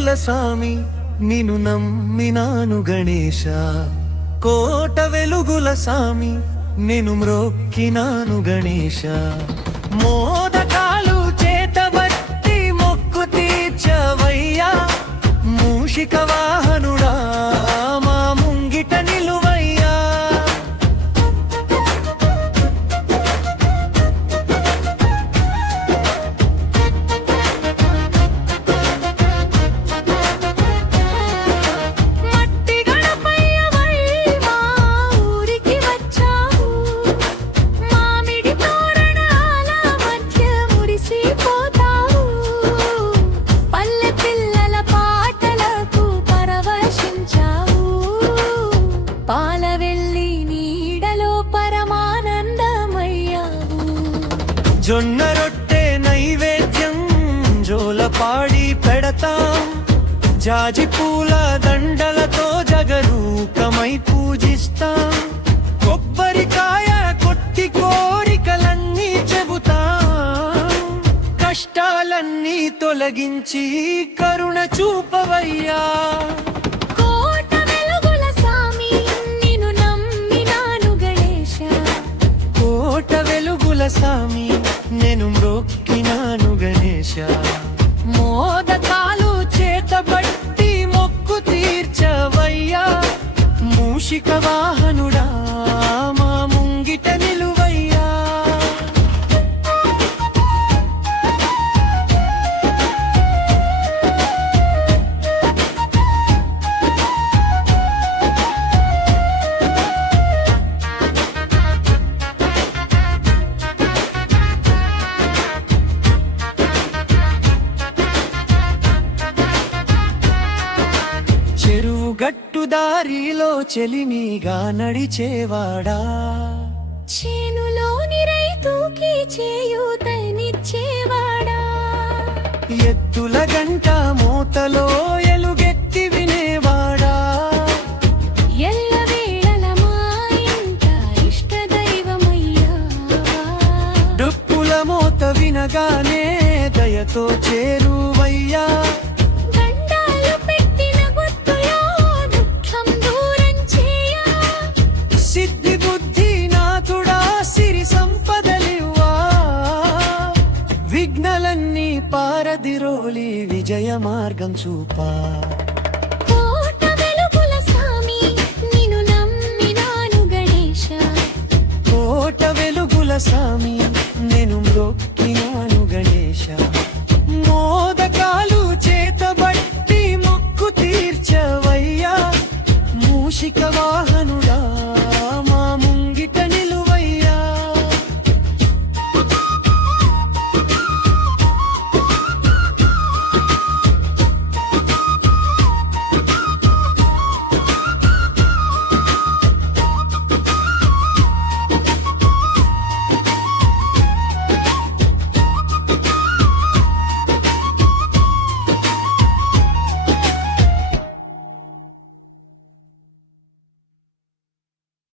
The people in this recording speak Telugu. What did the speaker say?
వెలుగుల స్వామి నిన్ను నమ్మినాను గణేశ కోట వెలుగుల స్వామి నేను మ్రొక్కినాను గణేశ మోదకాలు చేతబట్టి మొక్కు తీర్చవయ్యా మూషిక వాహనుడా మా ముంగిట నిలువయ్యా జొన్న రొట్టె నైవేద్యం జోలపాడి పెడతాం జాజి పూల దండలతో జగరూకమై పూజిస్తాం కొబ్బరికాయ కొట్టి కోరికలన్నీ చెబుతాం కష్టాలన్నీ తొలగించి కరుణ చూపవయ్యా స్వామి నేను మ్రొక్కినాను గణేశ మోదకాలు చేతబట్టి మొక్కు తీర్చవయ్యా మూషిక వాహనుడా మా ముంగిట నిలువయ్యా గట్టు దారిలో చెలిమిగా నడిచేవాడా చేనులోని రైతుకి చేయూతనిచ్చేవాడా ఎద్దుల గంట మోతలో ఎలుగెత్తి వినేవాడా ఎల్లవేళల మా ఇంట ఇష్ట దైవమయ్యా డప్పుల మోత వినగానే దయతో చేరువయ్యా సిద్ధి బుద్ధి నాథుడా సిరి సంపదలివ్వా విఘ్నలన్నీ పారదిరోలి విజయ మార్గం చూపా కోట వెలుగుల స్వామి నిన్ను నమ్మినాను గణేశ కోట వెలుగుల స్వామి నేను మ్రొక్కినాను గణేశ మోదకాలు చేతబట్టి మొక్కు తీర్చవయ్యా మూషిక వాహనుడా